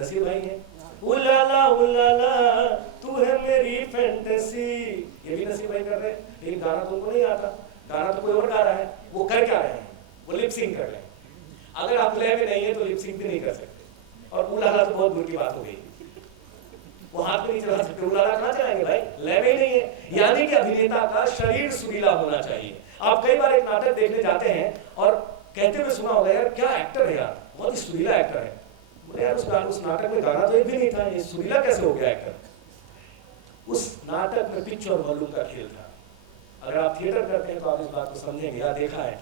नसीर भाई है, उलाला तू है मेरी फैंटेसी, ये भी नसीर भाई कर रहे हैं, लेकिन गाना तो उनको नहीं आता, गाना तो कोई और गा रहा है। वो कर क्या रहे हैं? वो लिप सिंक कर रहे हैं। अगर आप लय में नहीं है तो लिप सिंक भी नहीं कर सकते, और उलाला तो बहुत दूर की बात हो गई, वो हाथ भी नहीं चला सकते, उलाला कहाँ चलाएंगे भाई, लय में ही नहीं है। यानी कि अभिनेता का शरीर सुरीला होना चाहिए। आप कई बार एक नाटक देखने जाते हैं और कहते हुए सुना होगा, यार क्या एक्टर है यार, बहुत ही सुरीला एक्टर है। बोले यार उस नाटक में गाना तो एक भी नहीं था, ये सुरीला कैसे हो गया एक्टर? उस नाटक में पिच और वॉल्यूम का खेल था। अगर आप थिएटर करते हैं तो आप इस बात को समझेंगे, या देखा है।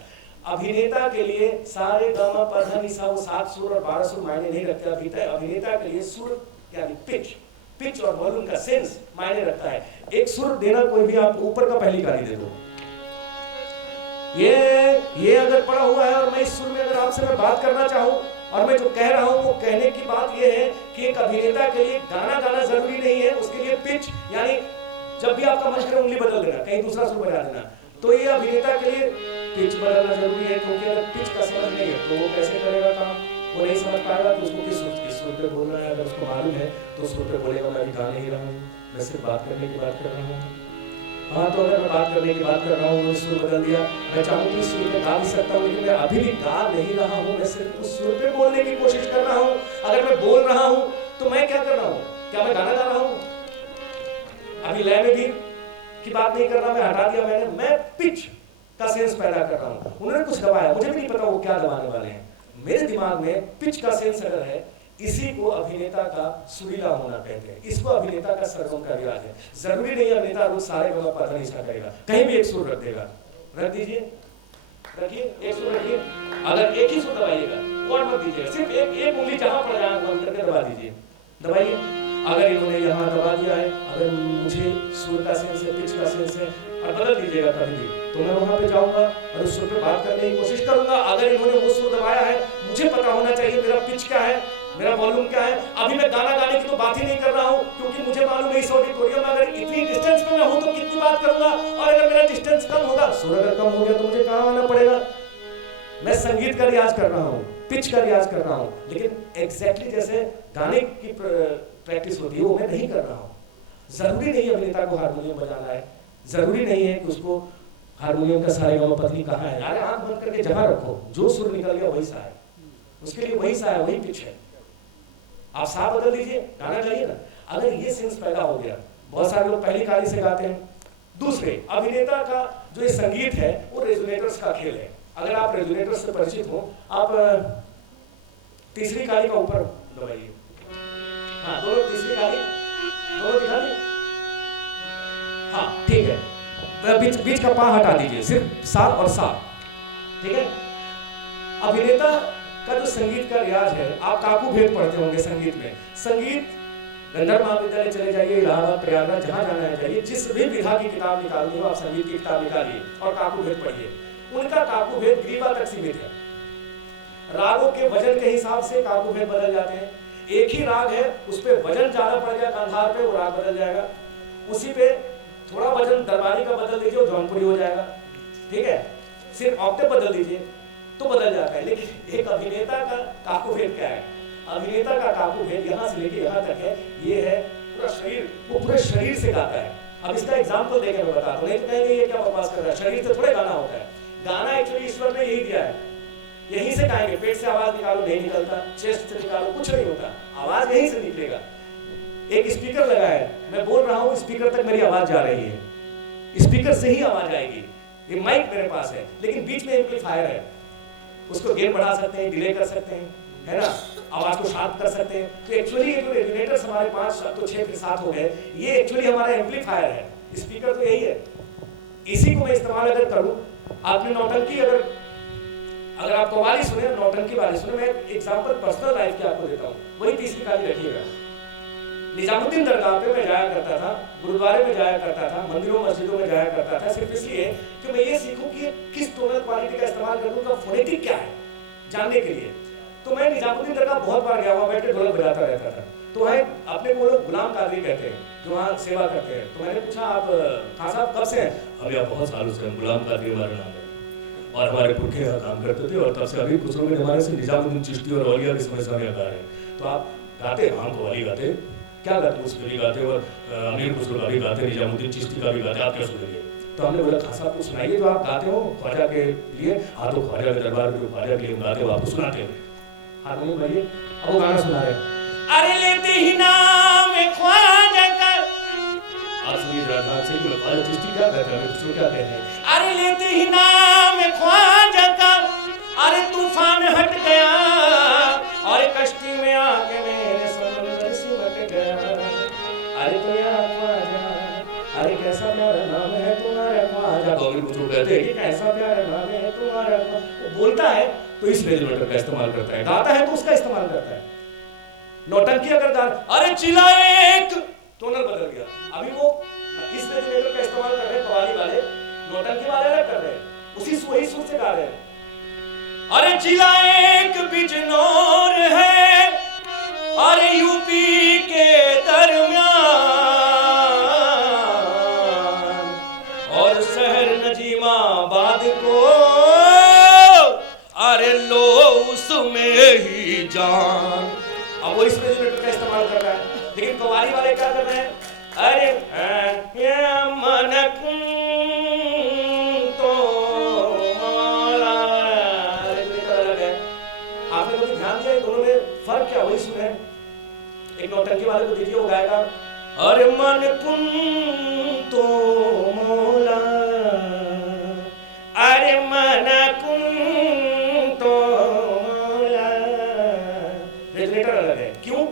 अभिनेता के लिए सारे गामा पधा निसा वो 7 सुर और 12 सुर मायने नहीं रखते। अभिनेता के लिए सुर यानी पिच और वॉल्यूम का सेंस मायने रखता है। एक सुर देना कोई भी, आप ऊपर का पहली काली दे दो, ये अगर पड़ा हुआ है और मैं इस सुर में अगर आपसे मैं बात करना चाहूं और मैं जो कह रहा हूं वो कहने की बात ये है कि एक अभिनेता के लिए गाना गाना जरूरी नहीं है, उसके लिए पिच, यानी जब भी आपका मन करे उंगली बदल देना, कहीं दूसरा सुर बजा देना, तो ये अभिनेता के लिए पिच बदलना जरूरी है। क्योंकि अगर पिच का समझ नहीं है तो वो कैसे करेगा काम? वो नहीं समझ पाएगा कि उसको किस सुर पे बोल रहा है। अगर उसको मालूम है तो उस सुर पे बोलेगा मैं अभी गा नहीं रहा हूँ, मैं सिर्फ बात करने की बात कर रहा हूँ। हाँ, तो अगर मैं बात करने की बात कर रहा हूँ, सुर बदल दिया, मैं चाहूँ कि सुर पे गा भी सकता हूँ, लेकिन मैं अभी भी गा नहीं रहा हूँ, मैं सिर्फ उस सुर पे बोलने की कोशिश कर रहा हूँ। अगर मैं बोल रहा हूँ तो मैं क्या कर रहा हूँ? क्या मैं गाना गा रहा हूँ? अभी लय में भी की बात नहीं कर रहा, मैं हटा दिया मैंने, मैं पिच का सेंस पैदा कर रहा हूँ। उन्होंने कुछ दबाया, मुझे भी नहीं पता वो क्या दबाने वाले हैं। मेरे दिमाग में पिच का सेंस अगर है, इसी को अभिनेता का सुरीला होना कहते हैं। इसको अभिनेता का सरगम का रिवाज है। जरूरी नहीं अभिनेता रोज सारे गमा पा धा निसा करेगा, कहीं भी एक सुर रख देगा। रख दीजिए, रखिए, एक सुर रखिए। अगर एक ही सुर दबाइएगा और मत दीजिएगा, सिर्फ एक उंगली जहां पड़ जाए बंद करके दबा दीजिए, दबाइए। अगर इन्होंने यहाँ दबा दिया है, अगर मुझे सुर का सेंस है, पिच का सेंस है, और बदल दीजिएगा कभी भी, तो मैं वहां पे जाऊंगा और उस सुर पे बात करने की कोशिश करूंगा। अगर इन्होंने वो सुर दबाया है, मुझे पता होना चाहिए मेरा पिच क्या है, मेरा वॉल्यूम क्या है। अभी मैं गाना गाने की तो बात ही नहीं कर रहा हूँ, क्योंकि मुझे मालूम है इस ऑडिटोरियम में अगर इतनी डिस्टेंस पे मैं हूँ तो कितनी बात करूंगा, और अगर मेरा डिस्टेंस कम होगा, सुर अगर कम हो गया तो मुझे कहाँ आना पड़ेगा। मैं संगीत का रियाज कर रहा हूँ, पिच का रियाज कर रहा हूँ, लेकिन एग्जैक्टली जैसे गाने की प्रैक्टिस होती है वो मैं नहीं कर रहा हूँ। जरूरी नहीं अभिनेता को हारमोनियम बजाना है, जरूरी नहीं है कि उसको हारमोनियम का सारे गमा पत्नी कहाँ है। यार आंख बंद करके जहाँ रखो, जो सुर निकल गया वही सा है, उसके लिए वही सा है, वही पिच है। आप सा बदल दीजिए, गाना गाइए ना। अगर ये सेंस पैदा हो गया, बहुत सारे लोग पहली काली से गाते हैं। दूसरे, अभिनेता का जो ये संगीत है वो रेजोनेटर्स का खेल है। अगर आप रेजोनेटर्स से परिचित हो, आप तीसरी काली का ऊपर दबाइए। हाँ, दोनों तीसरी काली दोनों दिखा दी। हाँ ठीक है, बीच का पा हटा दीजिए, सिर्फ सा और सा, ठीक है। अभिनेता का जो संगीत का रियाज है, आप काकू भेद पढ़ते होंगे संगीत में। संगीत गंधर्व महाविद्यालय चले जाइए, इलाहाबाद, प्रयागराज, जहां जाना है जाइए, जिस भी विधा की किताब निकालिए आप संगीत की किताब निकालिए और काकू भेद पढ़िए। उनका काकू भेद ग्रीवा तक सीमित है। रागों के वजन के हिसाब से काकू भेद बदल जाते हैं। एक ही राग है, उस पर वजन ज्यादा पड़ गया गांधार पे, वो राग बदल जाएगा। उसी पे थोड़ा वजन दरबारी का बदल दीजिए, जौनपुरी हो जाएगा, ठीक है। सिर्फ ऑक्टेव बदल दीजिए तो बदल जाता है। लेकिन एक अभिनेता का काकू भेद क्या है? अभिनेता का काकू भेद यहाँ से लेके यहाँ तक है, ये है पूरा शरीर, वो पूरे शरीर से गाता है। अब इसका एग्जाम्पल देकर मैं बताता हूँ, नहीं तो कहेंगे ये क्या बकवास कर रहा है, शरीर से थोड़े गाना होता है। गाना एक्चुअली ईश्वर ने यही दिया है, यहीं से गाएंगे। पेट से आवाज निकालो, नहीं निकलता, चेस्ट से निकालो, कुछ नहीं होता, आवाज यहीं से निकलेगा। एक स्पीकर लगा है, मैं बोल रहा हूँ, स्पीकर तक मेरी आवाज जा रही है, स्पीकर से ही आवाज आएगी। ये माइक मेरे पास है, लेकिन बीच में एम्पलीफायर है, उसको गेन बढ़ा सकते हैं, डिले कर सकते हैं, है ना, आवाज को शार्प कर सकते हैं। तो एक्चुअली ये जो रेगुलेटर्स हमारे 5 तो 6 के साथ हो गए, ये एक्चुअली हमारा एम्पलीफायर है। स्पीकर तो यही है, इसी को मैं इस्तेमाल अगर करूं। आपने नौटंकी अगर आप कव्वाली सुने, नौटंकी वाली सुने, मैं एग्जांपल पर्सनल लाइफ की आपको देता हूँ, वही तीसरी काली रखिएगा। निजामुद्दीन दरगाह पे मैं जाया करता था, गुरुद्वारे में जाया करता था, मंदिरों मस्जिदों में जाया करता था, सिर्फ इसलिए कि मैं ये सीखूं कि किस टोनल क्वालिटी का इस्तेमाल करूं, का फोनेटिक क्या है जानने के लिए। तो मैं निजामुद्दीन दरगाह बहुत बार गया, वहाँ बैठ के ढोलक बजाता रहता था। तो वहाँ अपने को लोग गुलाम कादरी कहते हैं जो वहाँ सेवा करते हैं। तो मैंने पूछा, आप खान साहब कब से हैं? अभी आप बहुत सालों से, गुलाम कादरी हमारा नाम है, और हमारे पुरखे यहाँ काम करते थे, और तब से अभी कुछ लोग हमारे से निजामुद्दीन चिश्ती और औलिया के समय गा रहे हैं। तो आप गाते, हाँ कव्वाली गाते, क्या गाते, उसके भी गाते और अमीर खुसरो का भी गाते, निजामुद्दीन चिश्ती का भी गाते, आप क्या सुनेंगे? तो हमने बोला खान साहब को सुनाइए जो आप गाते हो ख्वाजा के लिए। हाँ तो ख्वाजा के दरबार में ख्वाजा के लिए गाते हो, आपको सुनाते हो। हारमोनियम भाई, अब वो गाना सुना रहे हैं, अरे लेते ही नाम ख्वाजा का। आप सुनिए जरा ध्यान से, ख्वाजा चिश्ती क्या कहते हैं, खुसरो क्या कहते हैं, अरे लेते ही नाम ख्वाजा का, अरे तूफान हट गया, और कश्ती में आके मेरे समंदर सिमट गया। अरे तो यार ख्वाजा, अरे कैसा प्यारा नाम है तुम्हारा ख्वाजा। तो अमीर खुसरो कहते हैं कि कैसा प्यारा नाम है तुम्हारा। वो बोलता है तो इस रेजोनेटर का इस्तेमाल करता है, गाता है तो उसका इस्तेमाल करता है। नौटंकी अगर गा, अरे चिल्ला एक, टोनर बदल गया। अभी वो इस रेजोनेटर का इस्तेमाल कर रहे हैं कव्वाली वाले, नौटंकी वाले अलग कर रहे हैं, वही सुर से गा रहे हैं। अरे चिल्ला एक बिजनौर है, अरे यूपी के दरमियान, और शहर नजीमाबाद को, अरे लो उसमें ही जान। अब वो इस रेजोनेटर का इस्तेमाल कर रहा है, लेकिन कव्वाली वाले क्या कर रहे हैं, अरे मन तो मौला। आपने कभी ध्यान दिया दोनों में फर्क क्या, वही सुन है। एक नौटंकी वाले को देखिए, वो गाएगा अरे मन कुन तो मौला, अरे मन कुन तो मौला। रेजोनेटर अलग है, क्यों?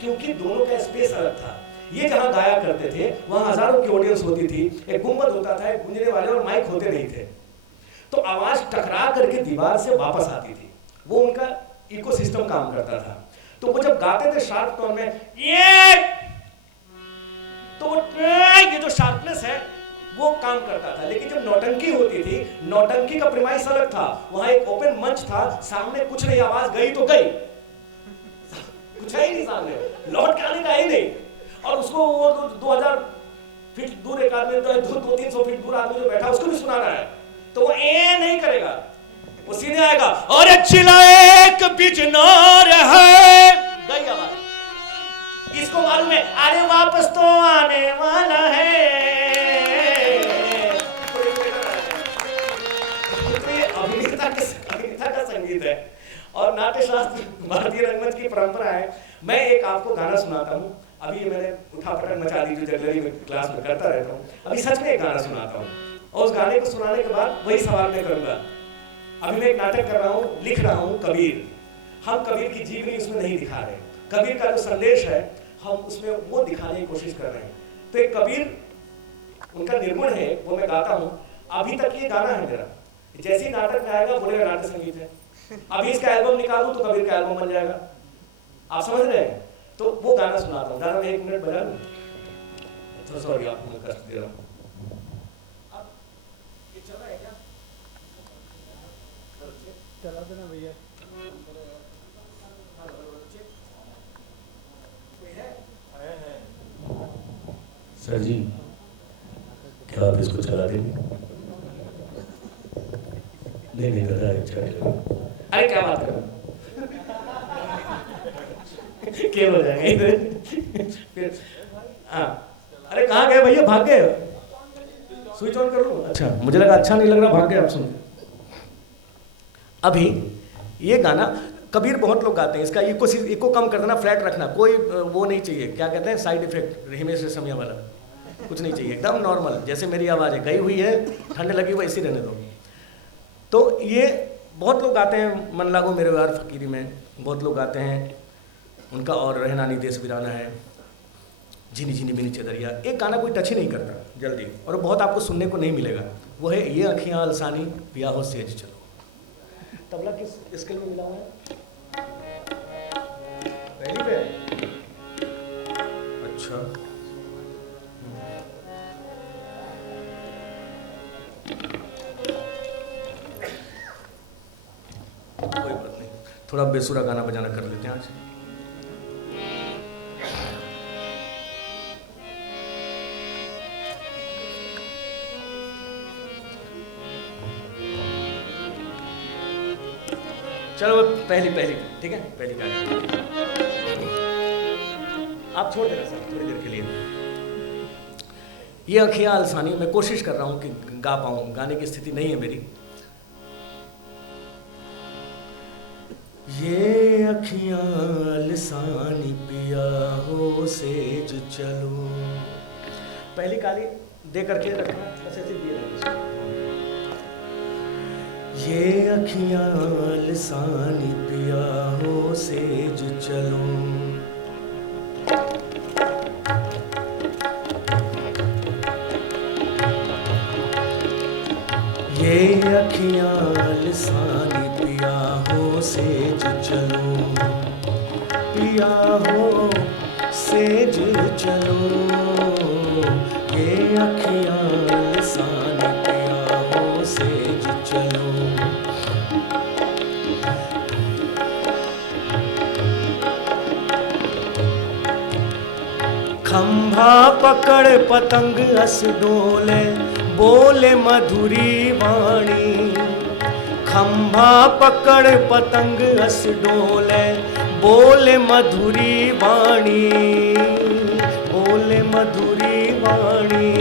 क्योंकि दोनों का स्पेस अलग था। ये जहां गाया करते थे वहां हजारों की ऑडियंस होती थी, एक गुंबद होता था, एक गूंजने वाले और माइक होते नहीं थे, तो आवाज टकरा करके दीवार से वापस आती थी। वो उनका इकोसिस्टम काम करता था। तो वो जब गाते थे शार्प टोन में ये, तो ये जो शार्पनेस है वो काम करता था। लेकिन जब नौटंकी होती थी, नौटंकी का प्रीमाइस अलग था, वहां एक ओपन मंच था, सामने कुछ नहीं, आवाज गई तो गई, कुछ है ही नहीं सामने, लौट के आने का ही नहीं। और उसको वो 2000 फीट दूर एक आदमी, 200-300 फीट दूर आदमी जो बैठा उसको भी सुनाना है, तो वो ए नहीं करेगा, वो सीधे आएगा, और चिल्ला एक बिजनौर है, गई आवाज। इसको मालूम है अरे वापस तो आने वाला है। तो ये अभिनेता का संगीत है और नाट्य शास्त्र भारतीय रंगमंच की परंपरा है। मैं एक आपको गाना सुनाता हूँ, अभी मैंने उठा पटक मचा दी जो जगलरी में क्लास में करता रहता हूँ, अभी सच में एक गाना सुनाता हूँ, और उस गाने को सुनाने के बाद वही सवाल मैं करूंगा। अभी मैं एक नाटक कर रहा हूँ, लिख रहा हूँ कबीर। हम कबीर की जीवनी उसमें नहीं दिखा रहे, कबीर का जो संदेश है हम उसमें वो दिखाने की कोशिश कर रहे हैं। तो एक कबीर उनका निर्गुण है, वो मैं गाता हूँ। अभी तक ये गाना है मेरा, जैसे ही नाटक में आएगा बोलेगा नाट्य संगीत है। अभी इसका एल्बम निकालूं तो कबीर का एल्बम बन जाएगा, आप समझ रहे हैं? तो वो गाना सुनाता हूँ, गाना में 1 मिनट बजा लूं? तो सॉरी आपको मैं कष्ट दे रहा हूँ। अब ये चल रहा है क्या? चला देना भैया। सर जी क्या आप इसको चला देंगे? नहीं दादा अच्छा है। अरे क्या बात कर रहे हो जाएगा इधर फिर। हाँ अरे कहाँ गए भैया, भाग गए? स्विच ऑन कर लूँ? अच्छा मुझे लगा अच्छा नहीं लग रहा, भाग गए आप सुन। अभी ये गाना कबीर बहुत लोग गाते हैं, इसका इको कम कर देना, फ्लैट रखना, कोई वो नहीं चाहिए, क्या कहते हैं साइड इफेक्ट हिमेश रेशमिया वाला, कुछ नहीं चाहिए, एकदम नॉर्मल जैसे मेरी आवाज़ है, गई हुई है, ठंड लगी हुई ऐसी रहने दो। तो ये बहुत लोग गाते हैं, मन लागो मेरे यार फकीरी में बहुत लोग गाते हैं उनका, और रहना नहीं देश वीराना है, झिनी झिनी बिनी चदरिया। एक गाना कोई टच ही नहीं करता जल्दी, और बहुत आपको सुनने को नहीं मिलेगा, वो है ये अखियाँ अलसानी पिया हो सेज चलो। तबला किस स्केल में मिला हुआ है? पहली पे? अच्छा कोई बात नहीं, थोड़ा बेसुरा गाना बजाना कर लेते हैं आज। चलो पहली ठीक है, पहली गाना। आप छोड़ देना सर थोड़ी देर के लिए। ये अखियाँ अलसानी, मैं कोशिश कर रहा हूँ कि गा पाऊँ, गाने की स्थिति नहीं है मेरी। ये अखियाँ अलसानी पिया हो सेज चलो, पहली काली दे करके रखना, बस ऐसे दिए रखना। ये अखियाँ अलसानी पिया हो सेज चलो, ये अखियाँ अलसानी पिया हो सेज चलो, पिया हो सेज चलो, ये अखियाँ अलसानी पिया हो सेज चलो। खंभा पकड़ पतंग अस डोले, बोले मधुरी वाणी। खंभा पकड़ पतंग अस डोले, बोले मधुरी वाणी, बोले मधुरी वाणी,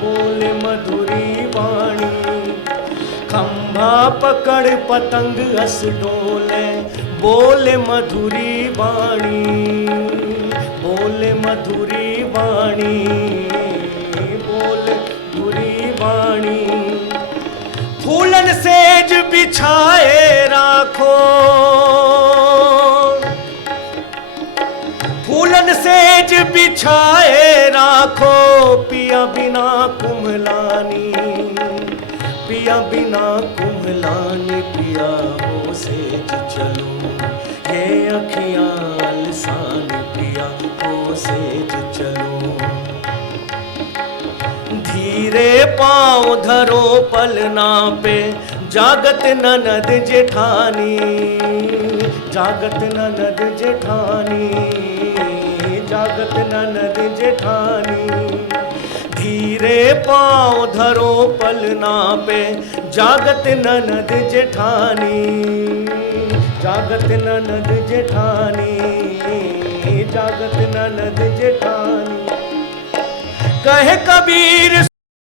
बोले मधुरी वाणी। खंभा पकड़ पतंग अस डोले, बोले मधुरी वाणी, बोले मधुरी वाणी, बोले मधुरी वाणी। फूलन सेज बिछाए राखो, फूलन सेज बिछाए राखो, पिया बिना कुम्हलानी, पिया बिना कुम्हलानी, पिया हो सेज चलो, ये अखियाँ अलसानी पिया हो सेज चलो। धीरे पाँव धरो पलना पे, जागत ननद जेठानी, जागत ननद जेठानी, जागत ननद जेठानी। धीरे पाँव धरो पलना पे, जागत ननद जेठानी, जागत ननद जेठानी, जागत ननद जेठानी। कहे कबीर